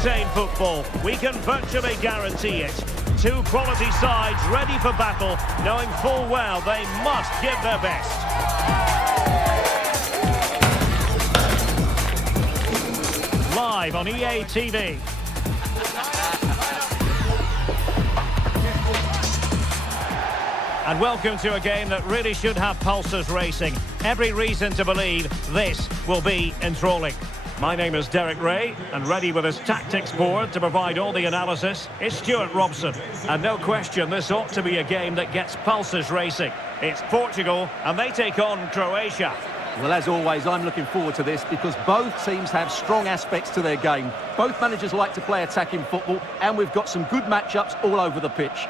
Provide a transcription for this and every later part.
high-octane football. We can virtually guarantee it. Two quality sides ready for battle, knowing full well they must give their best. Live on EA TV. And welcome to a game that really should have pulses racing. Every reason to believe this will be enthralling. My name is Derek Ray, and ready with his tactics board to provide all the analysis is Stuart Robson. And no question, this ought to be a game that gets pulses racing. It's Portugal, and they take on Croatia. Well, as always, I'm looking forward to this because both teams have strong aspects to their game. Both managers like to play attacking football, and we've got some good matchups all over the pitch.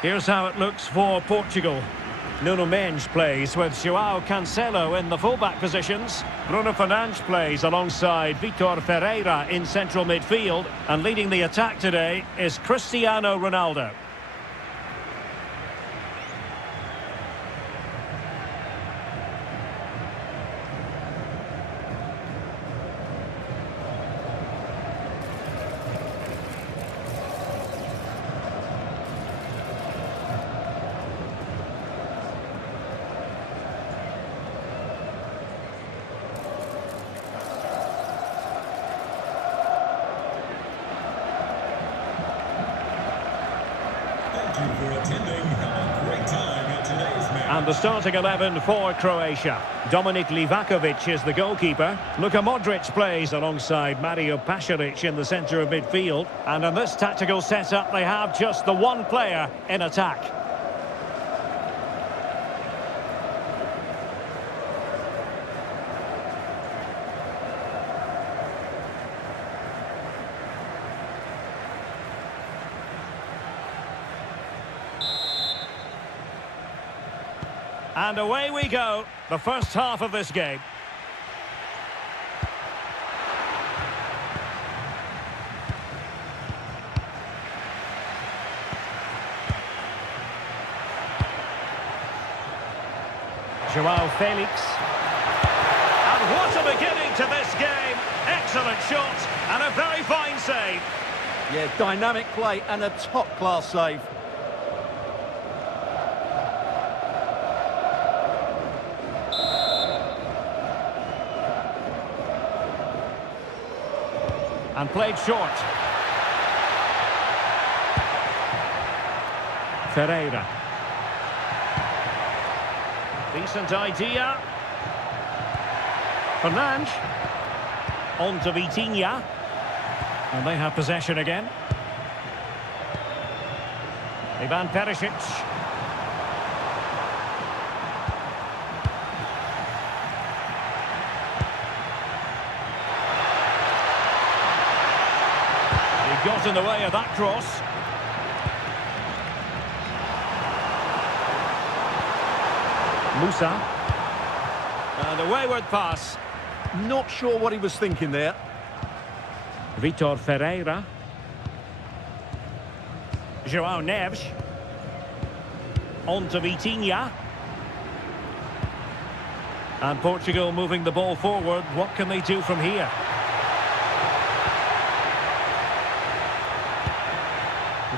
Here's how it looks for Portugal. Nuno Mendes plays with João Cancelo in the fullback positions. Bruno Fernandes plays alongside Vitor Ferreira in central midfield. And leading the attack today is Cristiano Ronaldo. And the starting 11 for Croatia. Dominik Livakovic is the goalkeeper. Luka Modric plays alongside Mario Pasalic in the centre of midfield. And in this tactical setup, they have just the one player in attack. And away we go, the first half of this game. João Felix. And what a beginning to this game. Excellent shot and a very fine save. Yeah, dynamic play and a top-class save. And played short. Ferreira. Decent idea. Fernandes. On to Vitinha. And they have possession again. Ivan Perisic. Got in the way of that cross. Musa. And a wayward pass. Not sure what he was thinking there. Vitor Ferreira. João Neves. On to Vitinha. And Portugal moving the ball forward. What can they do from here?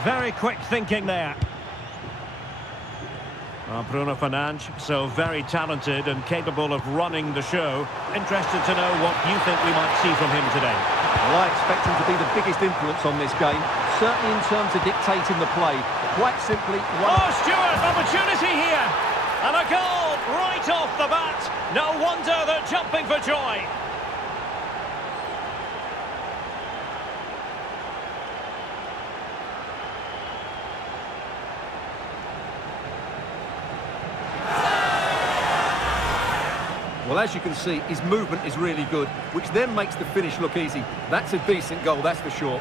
Very quick thinking there. Well, Bruno Fernandes, so very talented and capable of running the show. Interested to know what you think we might see from him today. Well, I expect him to be the biggest influence on this game, certainly in terms of dictating the play. Quite simply... Oh, Stuart, opportunity here! And a goal right off the bat. No wonder they're jumping for joy. Well, as you can see, his movement is really good, which then makes the finish look easy. That's a decent goal, that's for sure.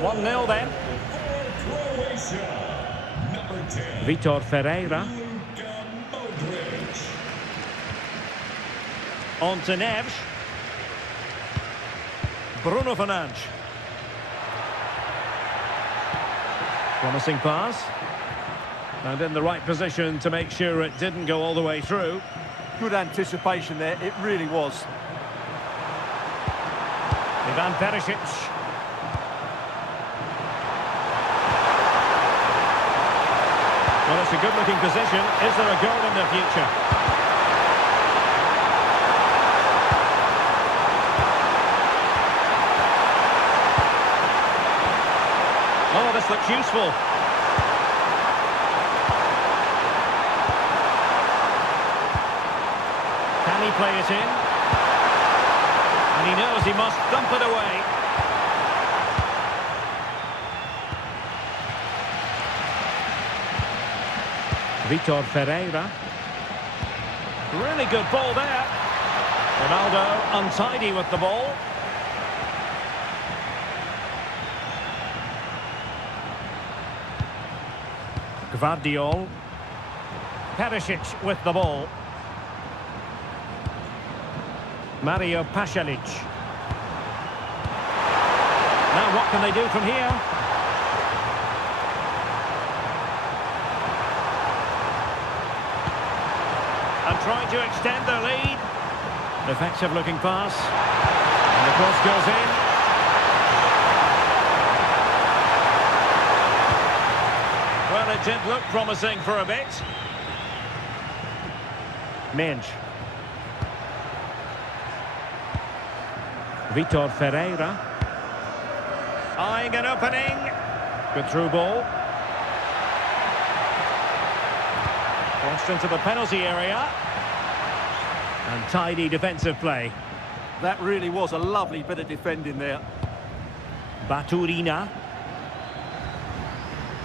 One 0 then. Vitor Ferreira. On to Neves. Bruno Fernandes. Promising pass. And in the right position to make sure it didn't go all the way through. Good anticipation there, it really was. Ivan Perisic. Well, it's a good-looking position. Is there a goal in the future? Oh, this looks useful. Can he play it in? And he knows he must dump it away. Vitor Ferreira. Really good ball there. Ronaldo untidy with the ball. Gvardiol. Perisic with the ball. Mario Pasalic. Now what can they do from here? And trying to extend their lead. Effective looking pass. And the cross goes in. Well, it did look promising for a bit. Menj. Vitor Ferreira. Eyeing an opening. Good through ball. Crossed into the penalty area. And tidy defensive play. That really was a lovely bit of defending there. Baturina.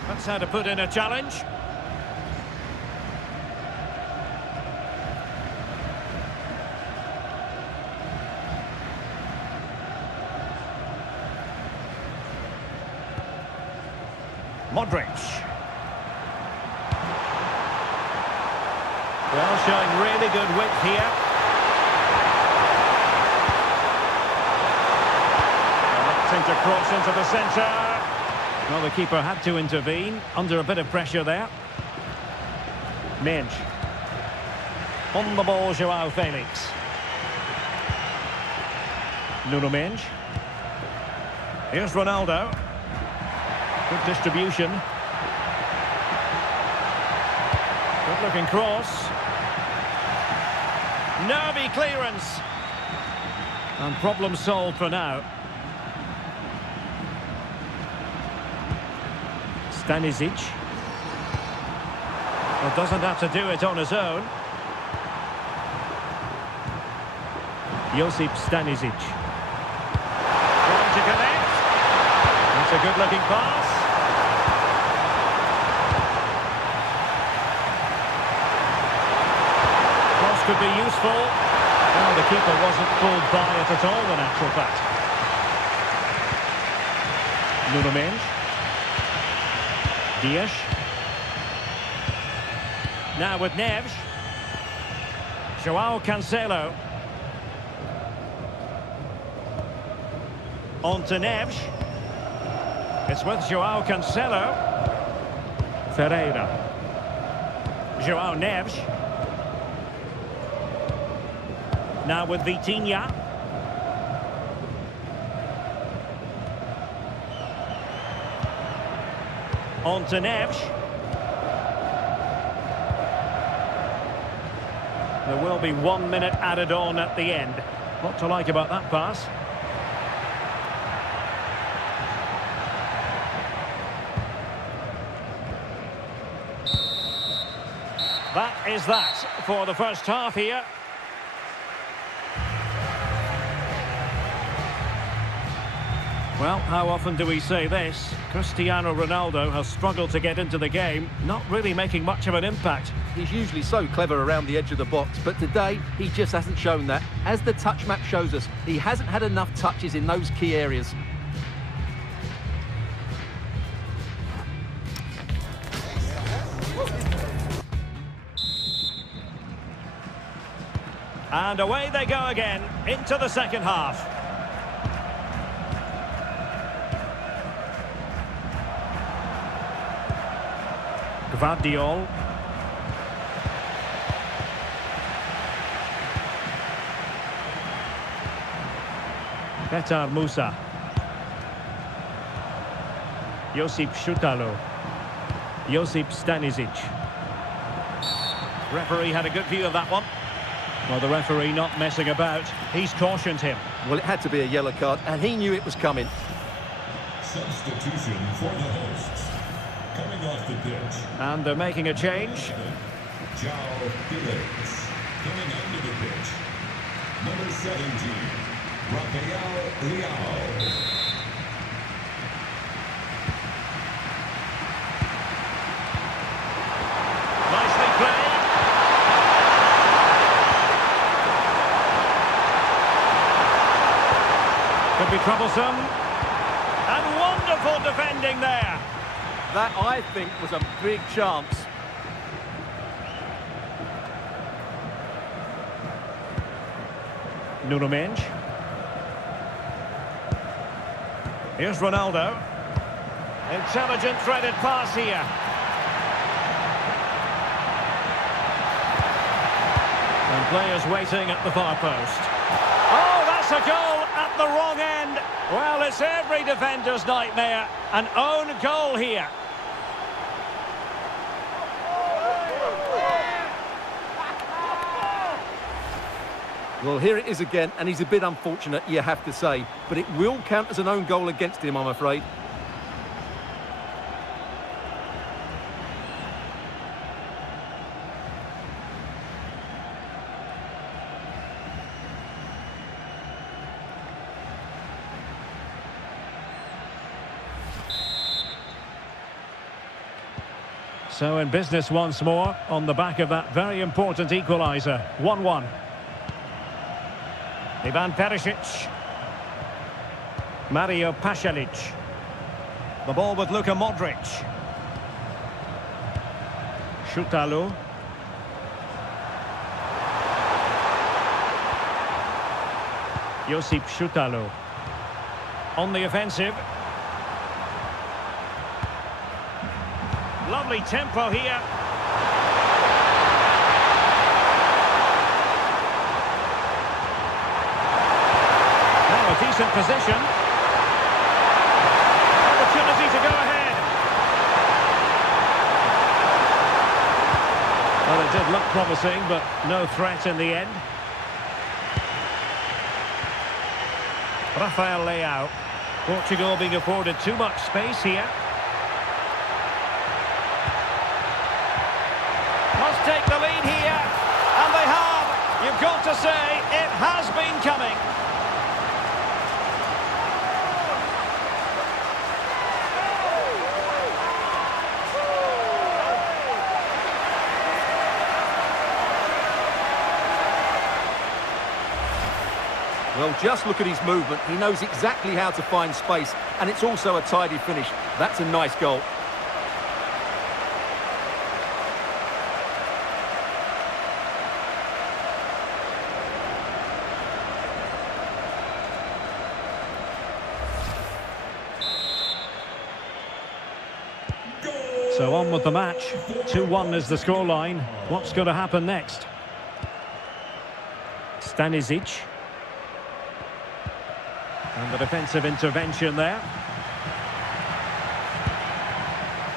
That's how to put in a challenge. Modric. Well, showing really good width here. Seems to cross into the centre. Well, the keeper had to intervene, under a bit of pressure there. Menj. On the ball, João Felix. Nuno Menj. Here's Ronaldo. Good distribution. Good looking cross. Nervy clearance. And problem solved for now. Stanisic. Well, doesn't have to do it on his own. Josip Stanisic. Trying to connect. That's a good looking pass. Cross could be useful. Well, the keeper wasn't pulled by it at all in actual fact. Nuno Mendes. Dias. Now with Neves. João Cancelo. On to Neves. It's with João Cancelo. Ferreira. João Neves. Now with Vitinha. On to Neves. There will be 1 minute added on at the end. What to like about that pass? That is that for the first half here. Well, how often do we say this? Cristiano Ronaldo has struggled to get into the game, not really making much of an impact. He's usually so clever around the edge of the box, but today he just hasn't shown that. As the touch map shows us, he hasn't had enough touches in those key areas. And away they go again, into the second half. Gvardiol. Petar Musa. Josip Šutalo. Josip Stanisic. Referee had a good view of that one. Well, the referee not messing about. He's cautioned him. Well, it had to be a yellow card, and he knew it was coming. Substitution for the hosts. Coming off the pitch. And they're making a change. João Felix. Coming onto the pitch. Number 17, Rafael Leao. Nicely played. Could be troublesome. And wonderful defending there. That, I think, was a big chance. Nuno Mendes. Here's Ronaldo. Intelligent threaded pass here. And players waiting at the far post. Oh, that's a goal at the wrong end. Well, it's every defender's nightmare. An own goal here. Well, here it is again, and he's a bit unfortunate, you have to say. But it will count as an own goal against him, I'm afraid. So in business once more, on the back of that very important equaliser. 1-1. Ivan Perisic. Mario Pasalic. The ball with Luka Modric. Šutalo. Josip Šutalo. On the offensive. Lovely tempo here. A decent position. Opportunity to go ahead. Well, it did look promising, but no threat in the end. Rafael Leao. Portugal being afforded too much space here. Must take the lead here. And they have. You've got to say, it has been coming. Well, just look at his movement. He knows exactly how to find space, and it's also a tidy finish. That's a nice goal. So on with the match. 2-1 is the scoreline. What's going to happen next? Stanisic. And the defensive intervention there.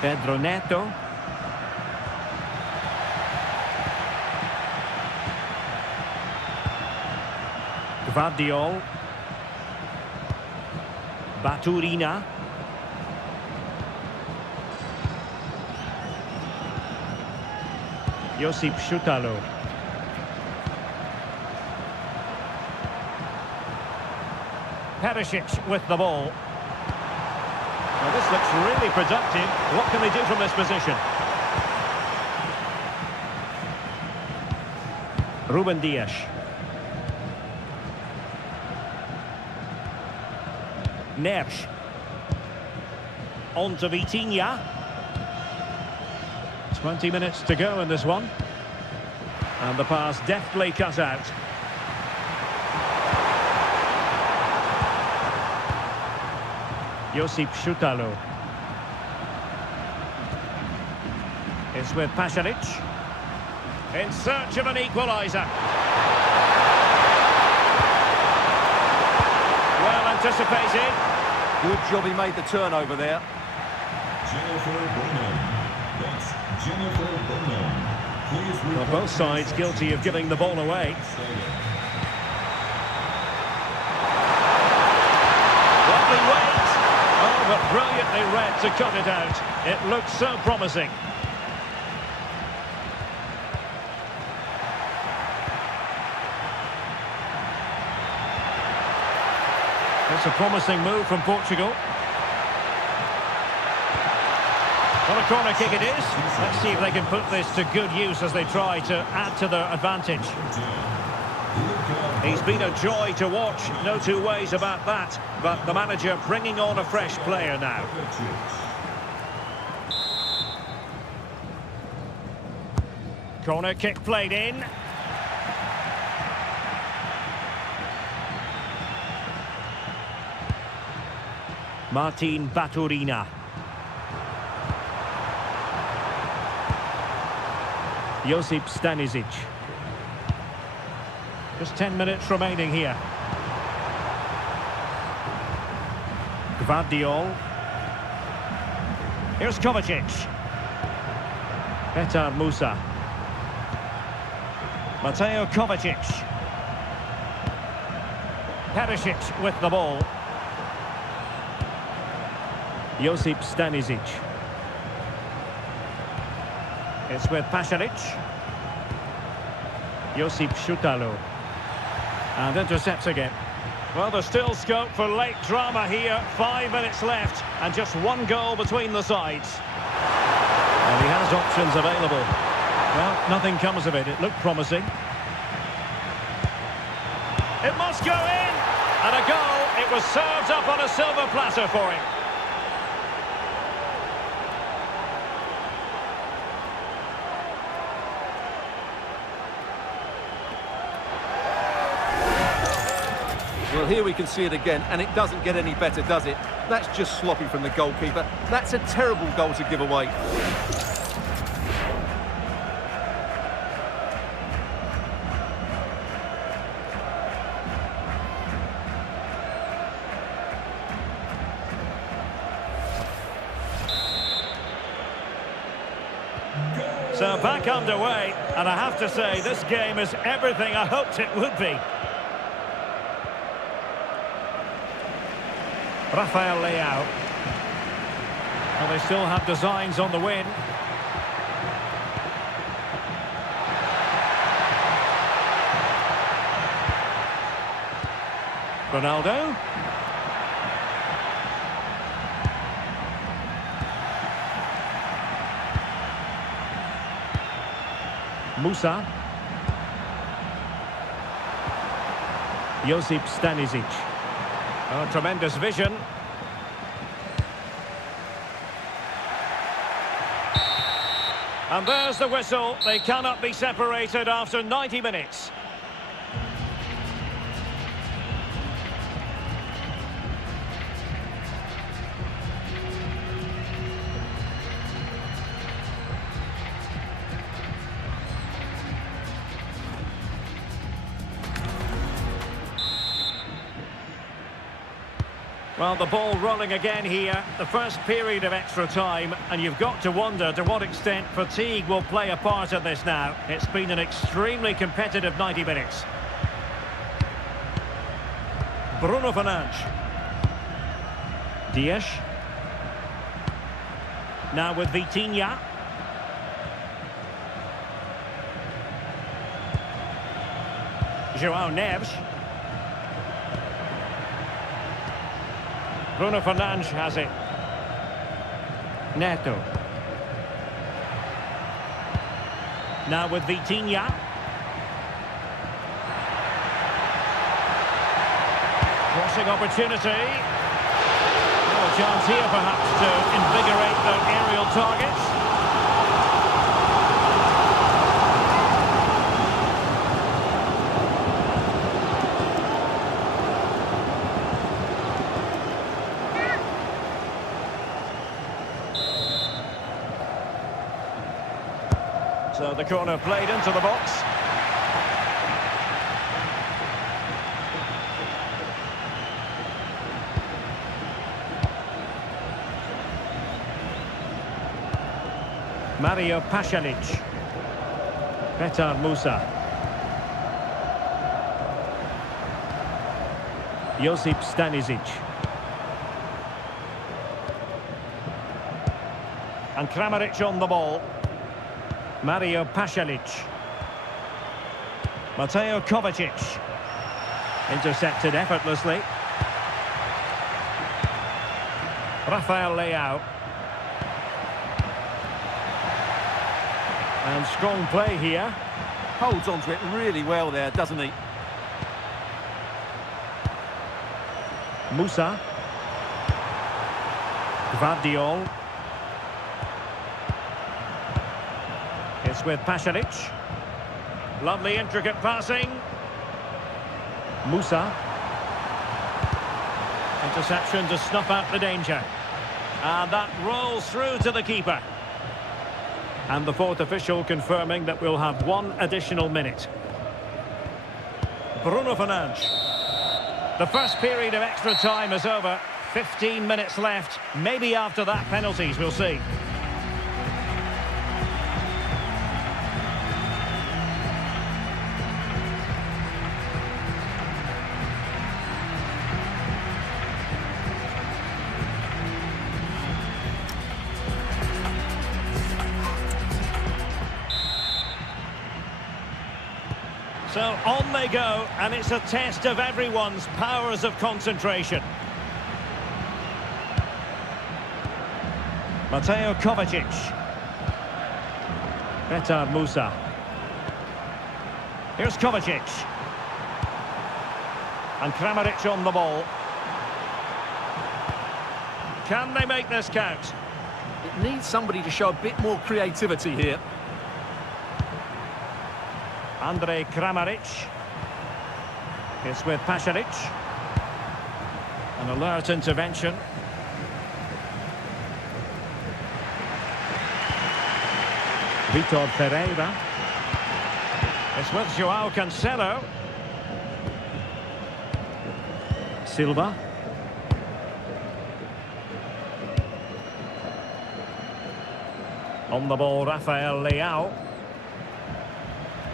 Pedro Neto. Gvardiol. Baturina. Josip Šutalo. Perisic with the ball. Now this looks really productive. What can they do from this position? Ruben Dias. Nersch. On to Vitinha. 20 minutes to go in this one. And the pass deftly cut out. Josip Šutalo. It's with Pasalic. In search of an equaliser. Well anticipated. Good job he made the turnover there. Well, both sides guilty of giving the ball away. Lovely weight. Oh, but brilliantly read to cut it out. It looks so promising. It's a promising move from Portugal. What a corner kick it is. Let's see if they can put this to good use as they try to add to their advantage. He's been a joy to watch, no two ways about that. But the manager bringing on a fresh player now. Corner kick played in. Martin Baturina. Josip Stanisic. Just 10 minutes remaining here. Gvardiol. Here's Kovacic. Petar Musa. Mateo Kovacic. Perisic with the ball. Josip Stanisic. It's with Pasalic. Josip Šutalo. And intercepts again. Well, there's still scope for late drama here. 5 minutes left and just one goal between the sides. And he has options available. Well, nothing comes of it. It looked promising. It must go in! And a goal. It was served up on a silver platter for him. Well, here we can see it again, and it doesn't get any better, does it? That's just sloppy from the goalkeeper. That's a terrible goal to give away. So back underway, and I have to say, this game is everything I hoped it would be. Rafael Leao. Well, they still have designs on the win. Ronaldo. Musa. Josip Stanisic. Oh, tremendous vision. And there's the whistle. They cannot be separated after 90 minutes. Well, the ball rolling again here, the first period of extra time, and you've got to wonder to what extent fatigue will play a part in this now. It's been an extremely competitive 90 minutes. Bruno Fernandes. Dias. Now with Vitinha. João Neves. Bruno Fernandes has it. Neto. Now with Vitinha. Crossing opportunity. Oh, a chance here perhaps to invigorate the aerial targets. So the corner played into the box. Mario Pasalic. Petar Musa. Josip Stanisic. And Kramaric on the ball. Mario Pasalic. Mateo Kovacic. Intercepted effortlessly. Rafael Leao. And strong play here. Holds on to it really well there, doesn't he? Musa. Gvardiol. It's with Pasalic. Lovely intricate passing. Musa. Interception to snuff out the danger. And that rolls through to the keeper. And the fourth official confirming that we'll have one additional minute. Bruno Fernandes. The first period of extra time is over. 15 minutes left. Maybe after that, penalties, we'll see. So on they go, and it's a test of everyone's powers of concentration. Mateo Kovacic. Petar Musa. Here's Kovacic. And Kramaric on the ball. Can they make this count? It needs somebody to show a bit more creativity here. Andrej Kramaric. It's with Pasalic. An alert intervention. Vitor Pereira. It's with João Cancelo. Silva. On the ball, Rafael Leao.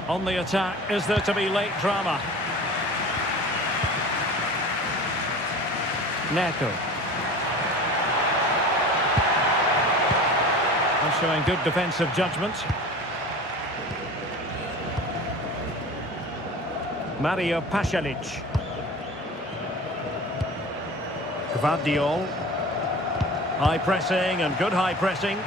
On the attack, is there to be late drama? Neto. And showing good defensive judgment. Mario Pasalic. Gvardiol. High pressing and good high pressing.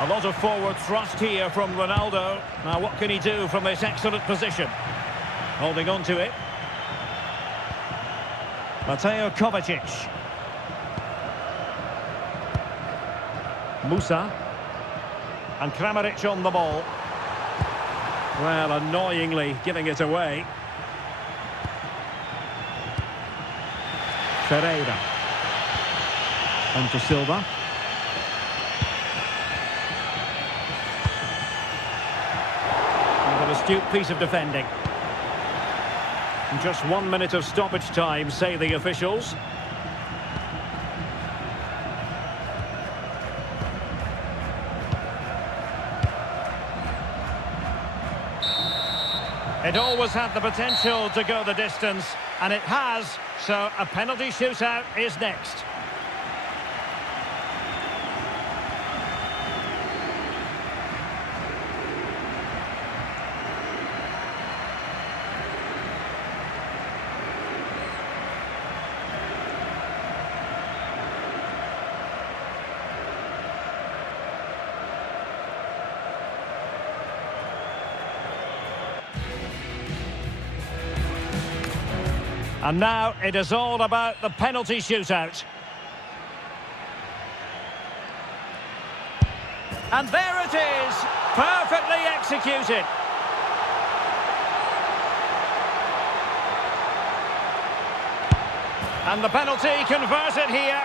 A lot of forward thrust here from Ronaldo. Now what can he do from this excellent position? Holding on to it. Mateo Kovacic. Musa. And Kramaric on the ball. Well, annoyingly giving it away. Pereira. On to Silva. An astute piece of defending. Just 1 minute of stoppage time, say the officials. It always had the potential to go the distance, and it has, so a penalty shootout is next. And now it is all about the penalty shootout. And there it is, perfectly executed. And the penalty converted here.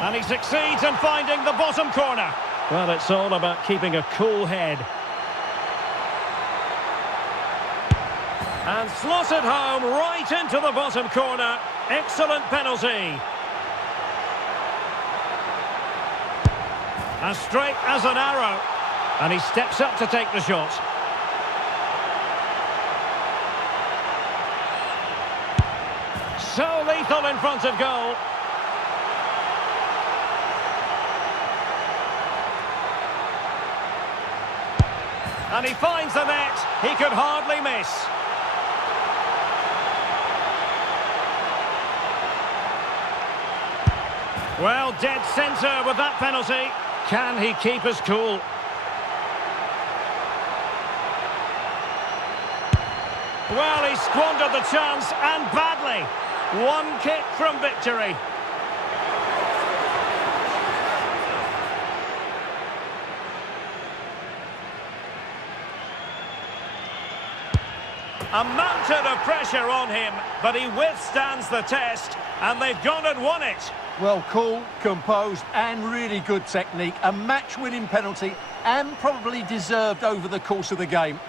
And he succeeds in finding the bottom corner. Well, it's all about keeping a cool head. And slotted home right into the bottom corner. Excellent penalty. As straight as an arrow. And he steps up to take the shot. So lethal in front of goal. And he finds the net. He could hardly miss. Well, dead centre with that penalty. Can he keep his cool? Well, he squandered the chance, and badly. One kick from victory. A mountain of pressure on him, but he withstands the test, and they've gone and won it. Well, cool, composed, and really good technique. A match-winning penalty, and probably deserved over the course of the game.